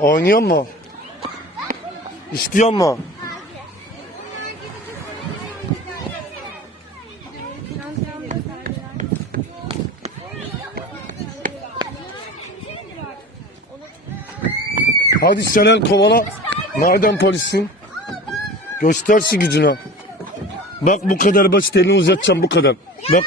Oynuyor mu? İstiyor mu? Hadi Şenel kovala. Madem polissin. Göster şu gücünü. Bak bu kadar basit elini uzatacağım bu kadar. Bak.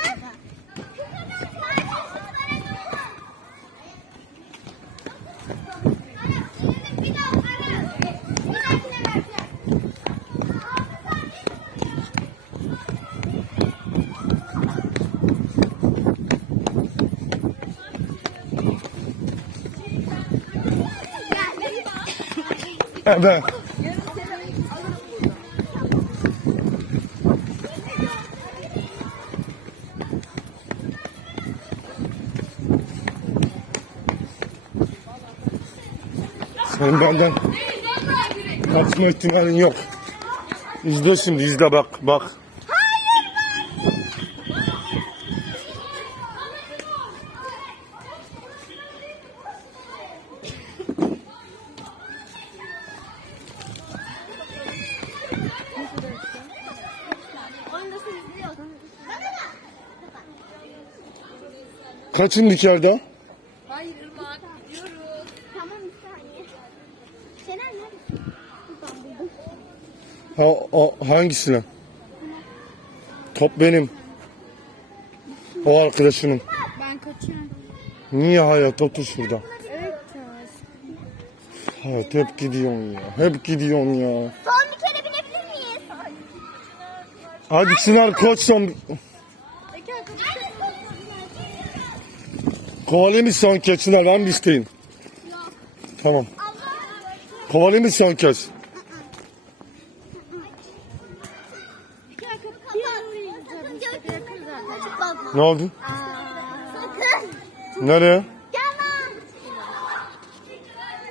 Evet. Senin benden kaçma ihtimalin yok. İzle şimdi izle bak bak. Kaçın dışarıda? Hayır Irmak gidiyoruz. Tamam bir saniye. Şener neredesin? Buradan buldum. Ha, o, hangisine? Top benim. O arkadaşının. Ben kaçıyorum. Niye hayat otur şurada. Evet. Hayat hep gidiyorsun ya. Hep gidiyorsun ya. Son bir kere binebilir miyiz? Hadi Çınar koç son. Kovalayayım mı son kez Çınar ben mi isteyeyim? Tamam. Kovalayayım mı son kez? Ne oldu? Nereye?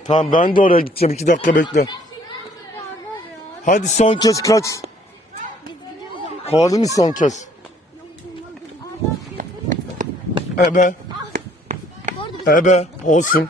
Tamam ben de oraya gideceğim. iki dakika bekle. Hadi son kez kaç. Kovalayayım mı son kez? Ebe. Ebe olsun.